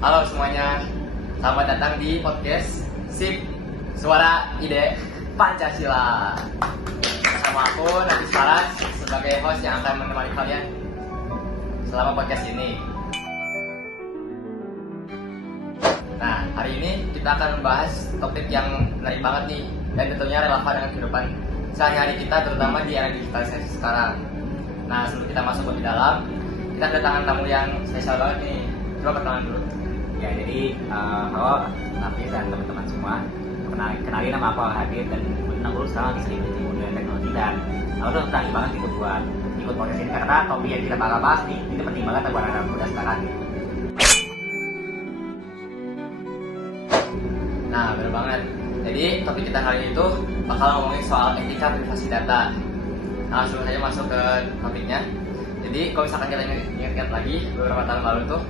Halo semuanya, selamat datang di podcast SIP Suara Ide Pancasila. Bersama aku Nabi Saras sebagai host yang akan menemani kalian selama podcast ini. Nah, hari ini kita akan membahas topik yang menarik banget nih, dan tentunya relevan dengan kehidupan sehari-hari kita, terutama di era digitalisasi sekarang. Nah, sebelum kita masuk lebih dalam, kita kedatangan tamu yang spesial banget nih. Coba perkenalan dulu. Ya, jadi halo Nafis dan teman-teman semua. Kenalin nama aku Hadir, dan benar dulu sekarang lagi sering di dunia teknologi, dan aku tuh tertarik banget gitu buat ikut podcast ini karena topik yang kita bakal bahas nih itu penting banget buat anak muda sekarang gitu. Nah, benar banget. Jadi topik kita kali ini itu bakal ngomongin soal etika privasi data. Nah, langsung saja masuk ke topiknya. Jadi kalau misalkan kita ingat lagi beberapa tahun lalu tuh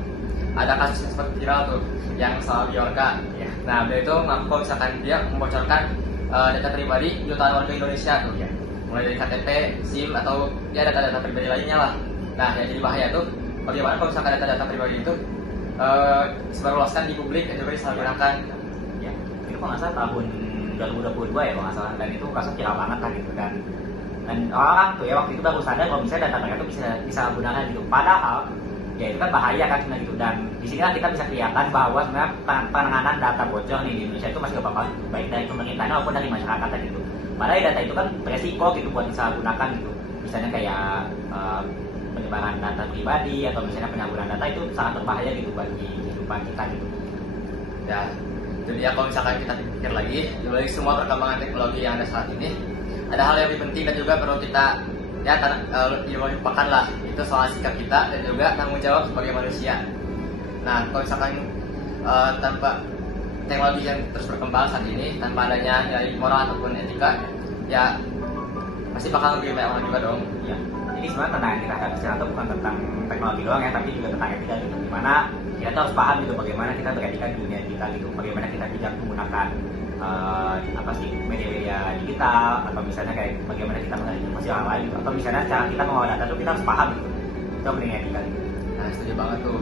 ada kasus yang sempat viral tuh yang soal Bjorka. Ya. Nah, beliau itu ngaku kalau misalkan dia membocorkan data pribadi jutaan warga Indonesia tuh ya, mulai dari KTP, SIM atau ya data-data pribadi lainnya lah. Nah, yang jadi bahaya tuh bagaimana kalau misalkan data-data pribadi itu disebarluaskan di publik dan juga disalahgunakan. Ya, itu kalau nggak salah tahun 2022 ya kalau nggak salah, dan itu kasus viral banget lah gitu, dan orang tuh ya waktu itu baru sadar kalau misalnya data mereka itu bisa gunakan gitu. Padahal ya itu kan bahaya kan sebenarnya gitu, dan di sini kan kita bisa kelihatan bahwa sebenarnya penanganan data bocor nih di Indonesia itu masih gak apa-apa, baik dari pemerintahnya maupun dari masyarakatnya gitu. Padahal data itu kan beresiko gitu buat disalahgunakan gitu, misalnya kayak penyebaran data pribadi atau misalnya penyalahgunaan data itu sangat berbahaya gitu bagi kehidupan kita gitu. Ya, jadi ya kalau misalkan kita pikir lagi, dari semua perkembangan teknologi yang ada saat ini, ada hal yang lebih penting dan juga perlu kita lupakan lah, itu soal sikap kita dan juga tanggung jawab sebagai manusia. Nah, kalau misalkan tanpa teknologi yang terus berkembang saat ini, tanpa adanya nilai moral ataupun etika, ya pasti bakal lebih banyak orang juga dong. Ya, jadi sebenarnya tentang yang kita hadapi sekarang itu bukan tentang teknologi doang ya, tapi juga tentang etika gitu. Dimana kita tuh harus paham gitu bagaimana kita beretika di dunia kita gitu, bagaimana kita tidak menggunakan media-media digital, atau misalnya kayak bagaimana kita mengenai informasi orang lain gitu, atau misalnya cara kita mengolah data itu kita harus paham gitu. Itu pentingnya etika gitu. Nah, setuju banget tuh,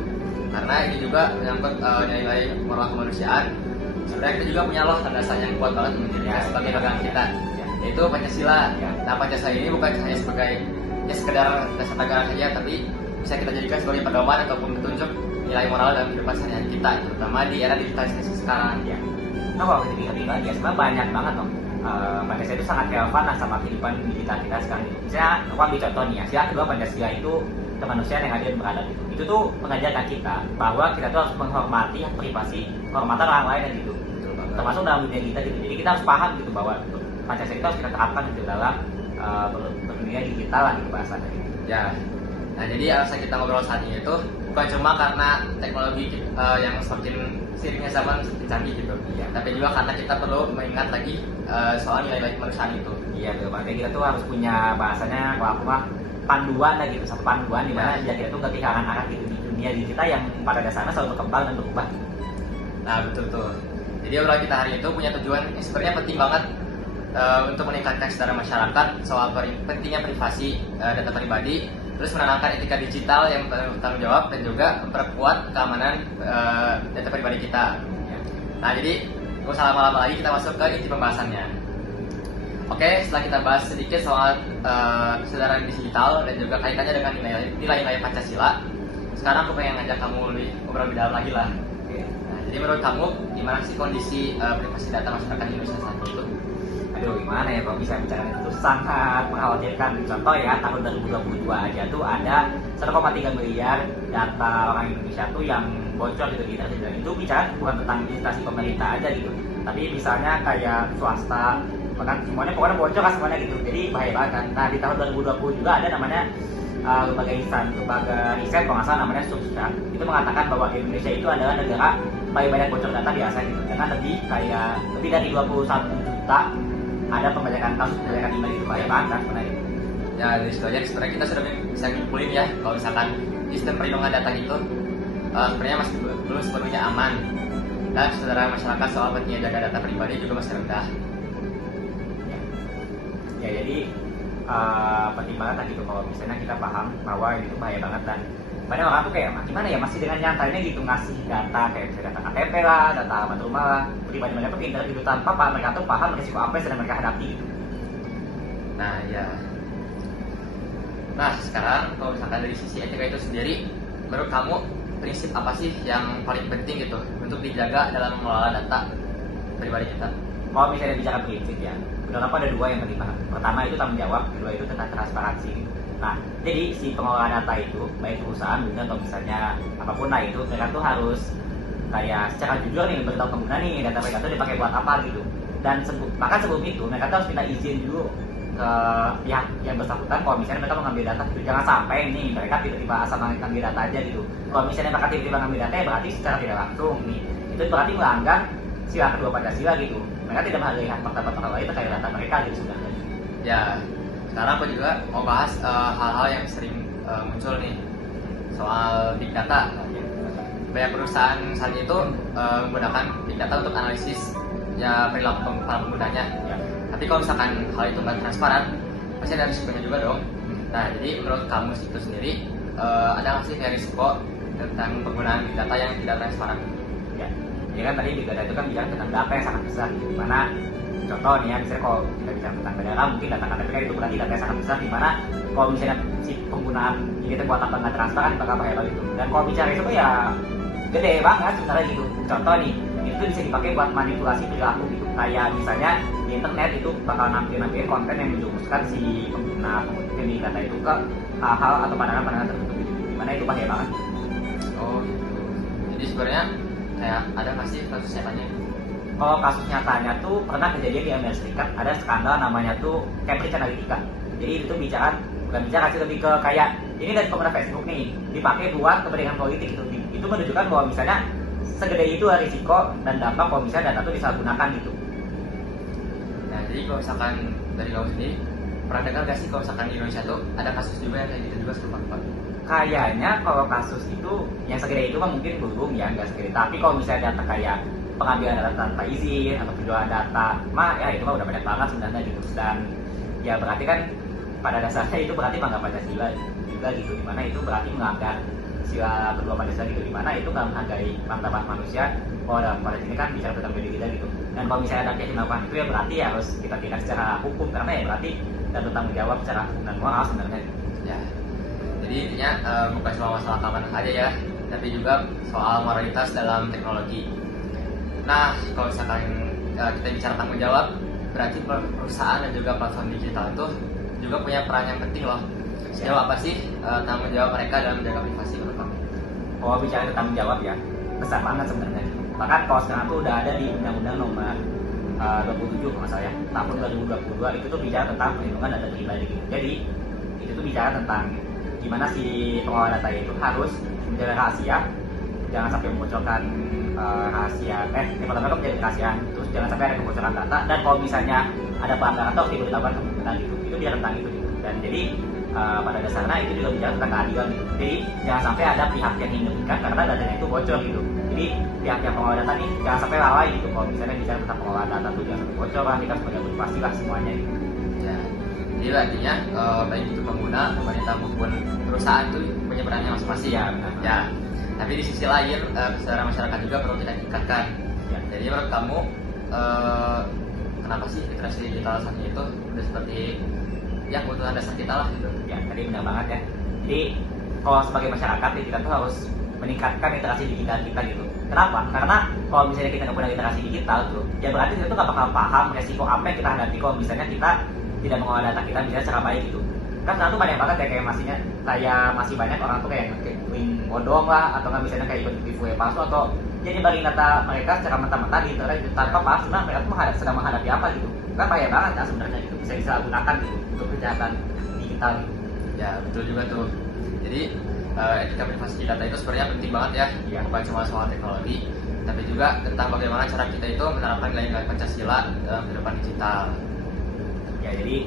karena ini juga menyangkut nilai moral kemanusiaan. Sebenarnya kita juga punya loh landasan yang kuat banget menjadikan sebagai pegangan kita, yaitu Pancasila. Nah, Pancasila ini bukan hanya sebagai sekedar dasar negara saja, tapi bisa kita jadikan sebagai pedoman ataupun petunjuk nilai moral dalam kehidupan sehari-hari kita, terutama di era digitalisasi sekarang. Ya. Nah, kalau kita ingat-ingat ya sebenarnya banyak banget loh. Pancasila itu sangat relevan lah sama kehidupan digital kita sekarang. Misalnya aku ambil contoh nih ya, sila kedua Pancasila itu kemanusiaan yang adil dan beradab gitu. Itu tuh mengajarkan kita bahwa kita tuh harus menghormati hak privasi, kehormatan orang lain dan gitu. Termasuk dalam dunia kita gitu. Jadi kita harus paham gitu bahwa Pancasila itu harus kita terapkan gitu dalam dunia digital lah gitu bahasanya gitu. Ya. Nah, jadi alasan kita ngobrol saat ini itu bukan cuma karena teknologi yang semakin seiringnya zaman semakin canggih gitu, tapi juga karena kita perlu mengingat lagi soal nilai kemanusiaan itu. Iya, betul. Makanya kita tuh harus punya bahasanya, kalau aku mah panduan lah gitu, satu panduan di mana kita tuh ketinggalan arah gitu di dunia digital yang pada dasarnya selalu berkembang dan berubah. Nah, betul tuh. Jadi obrolan kita hari itu punya tujuan yang sebenarnya penting banget untuk meningkatkan kesadaran masyarakat soal pentingnya privasi data pribadi, terus menanamkan etika digital yang bertanggung jawab, dan juga memperkuat keamanan data pribadi kita. Nah, jadi gak usah lama-lama lagi, kita masuk ke inti pembahasannya. Oke, setelah kita bahas sedikit soal kesadaran digital dan juga kaitannya dengan nilai-nilai Pancasila, sekarang aku pengen ngajak kamu ngobrol lebih dalam lagi lah. Nah, jadi menurut kamu gimana sih kondisi privasi data masyarakat Indonesia saat itu? Aduh, gimana ya kalau bisa bicara itu sangat mengkhawatirkan. Contoh ya, tahun 2022 aja tuh ada 1,3 miliar data orang Indonesia tuh yang bocor gitu di internet, dan itu bicara bukan tentang instansi pemerintah aja gitu, tapi misalnya kayak swasta, bahkan semuanya pokoknya bocor kan semuanya gitu, jadi bahaya banget kan. Nah, di tahun 2020 juga ada namanya lembaga riset kalau nggak salah namanya Substat, itu mengatakan bahwa Indonesia itu adalah negara paling banyak bocor data di Asia gitu, dengan lebih dari 21 juta ada pembajakan email. Itu bahaya banget kan sebenarnya. Ya, dari situ aja sebenarnya kita sudah bisa nyimpulin ya kalau misalkan sistem perlindungan data itu sebenarnya masih belum sepenuhnya aman, dan kesadaran masyarakat soal pentingnya jaga data pribadi juga masih rendah. Ya, jadi penting banget lah gitu kalau misalnya kita paham bahwa ini tuh bahaya banget. Dan banyak orang tuh kayak gimana ya, masih dengan nyantainya gitu ngasih data kayak misalnya data KTP lah, data alamat rumah lah, pribadi mereka tuh pintar gitu tanpa mereka tuh paham resiko apa yang sedang mereka hadapi gitu. Nah ya, nah sekarang kalau misalkan dari sisi etika itu sendiri, menurut kamu prinsip apa sih yang paling penting gitu untuk dijaga dalam mengelola data pribadi kita? Kalau misalnya bicara prinsip ya, menurut aku ada dua yang penting banget. Pertama itu tanggung jawab, kedua itu tentang transparansi. Nah, jadi si pengelola data itu, baik perusahaan, guna atau misalnya apapun lah itu, mereka tuh harus kayak secara jujur nih beritahu pengguna nih data mereka tuh dipakai buat apa gitu. Dan bahkan sebelum itu mereka tuh harus minta izin dulu ke pihak yang bersangkutan kalau misalnya mereka mau ngambil data gitu. Jangan sampai nih mereka tiba-tiba asal ngambil data aja gitu. Kalau misalnya mereka tiba-tiba ngambil data ya berarti secara tidak langsung nih itu berarti melanggar sila kedua Pancasila gitu. Mereka tidak menghargai hak martabat orang lain terkait data mereka gitu sebenarnya. Ya, sekarang aku juga mau bahas hal-hal yang sering muncul nih soal big data. Banyak perusahaan saat itu menggunakan big data untuk analisis ya perilaku para penggunanya. Ya. Tapi kalau misalkan hal itu nggak transparan, pasti ada risikonya juga dong. Nah, jadi menurut kamu itu sendiri ada nggak sih kayak risiko tentang penggunaan big data yang tidak transparan? Ya kan tadi big data itu kan bicara tentang data yang sangat besar gitu. Dimana contoh nih ya, misalnya kalau kita bicara tentang daerah mungkin data KTP kan itu berarti data yang sangat besar, dimana kalau misalnya si penggunaan ini buat apa nggak transparan bakal pakai hal itu. Dan kalau bicara itu ya gede banget sebenarnya gitu. Contoh nih, itu bisa dipakai buat manipulasi perilaku gitu. Kayak misalnya di internet itu bakal nampilin konten yang menjurumuskan si pengguna pemilik data itu ke hal-hal atau pandangan-pandangan tertentu gitu. Dimana itu bahaya banget. Oh gitu. Jadi sebenarnya kayak ada nggak sih kasus nyatanya? Kalau kasus nyatanya tuh pernah kejadian di Amerika Serikat, ada skandal namanya tuh Cambridge Analytica. Jadi itu tuh bukan bicara sih, lebih ke kayak ini dari pengguna Facebook nih dipakai buat kepentingan politik gitu. Itu menunjukkan bahwa misalnya segede itu risiko dan dampak kalau misalnya data itu disalahgunakan gitu. Nah, jadi kalau misalkan dari kamu sendiri pernah dengar nggak sih kalau misalkan di Indonesia tuh ada kasus juga yang kayak gitu juga serupa? Kayaknya kalau kasus itu yang segede itu kan mungkin belum ya, nggak segede. Tapi kalau misalnya data kayak pengambilan data tanpa izin atau penjualan data, mah ya itu mah udah banyak banget sebenarnya gitu. Dan ya berarti kan pada dasarnya itu berarti melanggar Pancasila juga gitu, dimana itu berarti melanggar sila kedua Pancasila gitu, dimana itu nggak menghargai martabat manusia. Kalau dalam konteks ini kan bicara tentang diri kita gitu. Dan kalau misalnya ada yang melakukan itu ya berarti ya harus kita tindak secara hukum, karena ya berarti dan tanggung jawab secara hukum dan moral sebenarnya. Ya. Jadi intinya bukan cuma masalah keamanan aja ya, tapi juga soal moralitas dalam teknologi. Nah, kalau misalkan kita bicara tanggung jawab, berarti perusahaan dan juga platform digital itu juga punya peran yang penting loh. Sejauh apa sih tanggung jawab mereka dalam menjaga privasi menurut kamu? Kalau bicara tanggung jawab ya besar banget sebenarnya. Bahkan kalau sekarang tuh udah ada di Undang-Undang Nomor 27 kalau nggak salah ya, tahun 2022 itu tuh bicara tentang perlindungan data pribadi gitu. Jadi itu tuh bicara tentang gimana si pengelola data itu harus menjaga rahasia, jangan sampai membocorkan rahasia, yang pertama kan menjaga rahasia, terus jangan sampai ada kebocoran data, dan kalau misalnya ada pelanggaran atau diberitahukan ke pengguna gitu, itu biar tentang itu gitu. Dan jadi pada dasarnya itu juga bicara tentang keadilan gitu. Jadi jangan sampai ada pihak yang ingin merugikan karena datanya itu bocor gitu. Jadi pihak yang pengelola data nih jangan sampai lalai gitu. Kalau misalnya bicara tentang pengelola data tuh jangan sampai bocor lah, kita harus menjaga privasi lah semuanya gitu. Ya, jadi artinya baik itu pengguna, pemerintah maupun perusahaan itu punya perannya masing-masing. Ya, benar. Ya, tapi di sisi lain kesadaran masyarakat juga perlu kita tingkatkan. Ya. Jadi menurut kamu kenapa sih literasi digital saat ini itu udah seperti ya kebutuhan dasar kita lah gitu? Ya, tadi benar banget ya. Jadi kalau sebagai masyarakat ya, kita tuh harus meningkatkan literasi digital kita gitu. Kenapa? Karena kalau misalnya kita nggak punya literasi digital tuh, ya berarti kita tuh nggak bakal paham resiko apa yang kita hadapi kalau misalnya kita tidak mengolah data kita misalnya secara baik gitu. Kan sekarang tuh banyak banget ya kayak masih banyak orang tuh kayak link bodong lah, atau nggak misalnya kayak ikut giveaway palsu, atau jadi bagi data mereka secara mentah-mentah di internet gitu, tanpa paham sebenarnya mereka tuh sedang menghadapi apa gitu. Kan bahaya banget kan sebenarnya gitu, bisa disalahgunakan gitu untuk kejahatan digital gitu. Ya betul juga tuh. Jadi etika privasi data itu sebenarnya penting banget ya. Ya. Bukan cuma soal teknologi, tapi juga tentang bagaimana cara kita itu menerapkan nilai-nilai Pancasila dalam kehidupan digital. Ya, jadi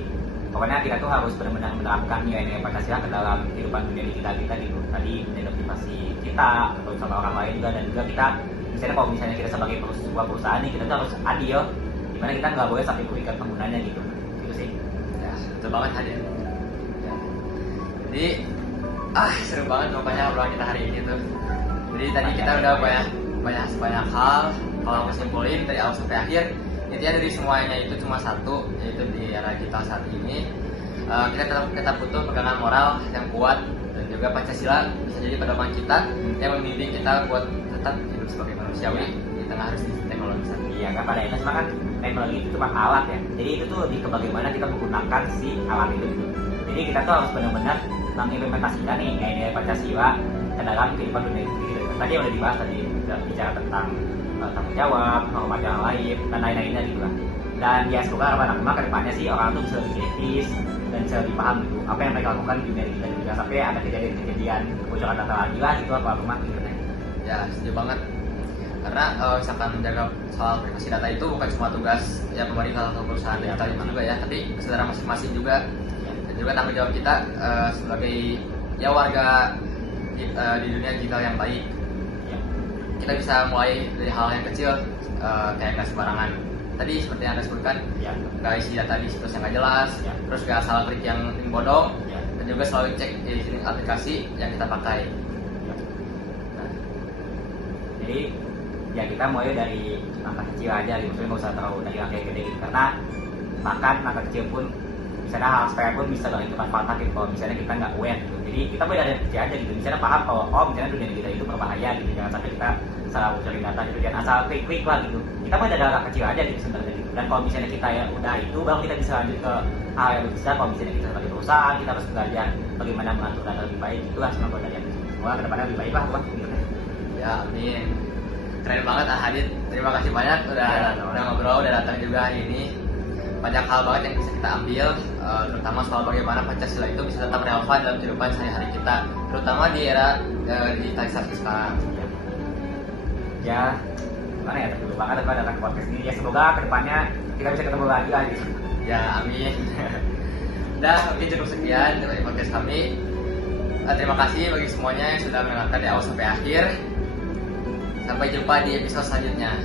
pokoknya kita tuh harus benar-benar menerapkan nilai-nilai Pancasila ke dalam kehidupan dunia digital kita gitu. Tadi menjaga privasi kita atau sama orang lain juga, dan juga kita misalnya kalau misalnya kita sebagai sebuah perusahaan nih, kita tuh harus adil, dimana kita nggak boleh sampai merugikan penggunanya gitu. Gitu sih. Ya betul banget Hadir. Jadi seru banget pokoknya obrolan kita hari ini tuh. Jadi tadi kita udah banyak hal. Kalau aku simpulin dari awal sampai akhir, intinya dari semuanya itu cuma satu, yaitu di era kita saat ini kita butuh pegangan moral yang kuat, dan juga Pancasila bisa jadi pedoman kita yang membimbing kita buat tetap hidup sebagai manusiawi di tengah harus teknologi saat ini. Iya, kan pada akhirnya kan teknologi itu cuma alat ya. Jadi itu tuh di bagaimana kita menggunakan si alat itu. Jadi kita tuh harus benar-benar mengimplementasikan nih nilai Pancasila ke dalam kehidupan dunia itu. Tadi udah dibahas tadi, bicara tentang tanggung jawab, menghormati orang lain, dan lain-lainnya gitu lah. Dan ya semoga lama-lama ke depannya sih orang tuh bisa lebih kritis dan bisa lebih paham gitu apa yang mereka lakukan di dunia kita juga, sampai ada kejadian-kejadian kebocoran data lagi lah gitu apa rumah internet. Ya setuju banget, karena misalkan menjaga soal privasi data itu bukan cuma tugas ya pemerintah atau perusahaan digital juga ya, tapi kesadaran masing-masing juga, dan juga tanggung jawab kita sebagai ya warga di dunia digital yang baik. Kita bisa mulai dari hal yang kecil, kayak nggak sembarangan tadi seperti yang Anda sebutkan, nggak isi data di situs yang nggak jelas, terus nggak salah klik yang bodong, dan juga selalu cek di aplikasi yang kita pakai. Jadi ya kita mulai dari langkah kecil aja gitu, maksudnya nggak usah terlalu dari langkah yang gede gitu, karena bahkan langkah kecil pun misalnya hal sepele pun bisa dari tempat patah gitu kalau misalnya kita nggak aware gitu. Jadi kita mulai dari kecil aja gitu, misalnya paham kalau misalnya dunia kita itu berbahaya gitu, jangan sampai kita salah bocorin data gitu, jangan asal klik lah gitu. Kita mulai dari langkah kecil aja gitu sebenarnya gitu. Dan kalau misalnya kita ya udah itu, baru kita bisa lanjut ke hal yang lebih besar. Kalau misalnya kita sebagai perusahaan, kita harus belajar bagaimana mengatur data lebih baik. Itulah semoga dari semua kedepannya lebih baik lah buat gitu. Ya amin. Keren banget Hadid, terima kasih banyak udah ngobrol, udah datang juga hari ini. Banyak hal banget yang bisa kita ambil, terutama soal bagaimana Pancasila itu bisa tetap relevan dalam kehidupan sehari-hari kita, terutama di era digitalisasi sekarang. Ya gimana ya, terlalu banget aku datang ke podcast ini. Ya semoga kedepannya kita bisa ketemu lagi lah gitu. Ya amin. Dan mungkin cukup sekian dari podcast kami. Terima kasih bagi semuanya yang sudah mendengarkan dari awal sampai akhir. Sampai jumpa di episode selanjutnya.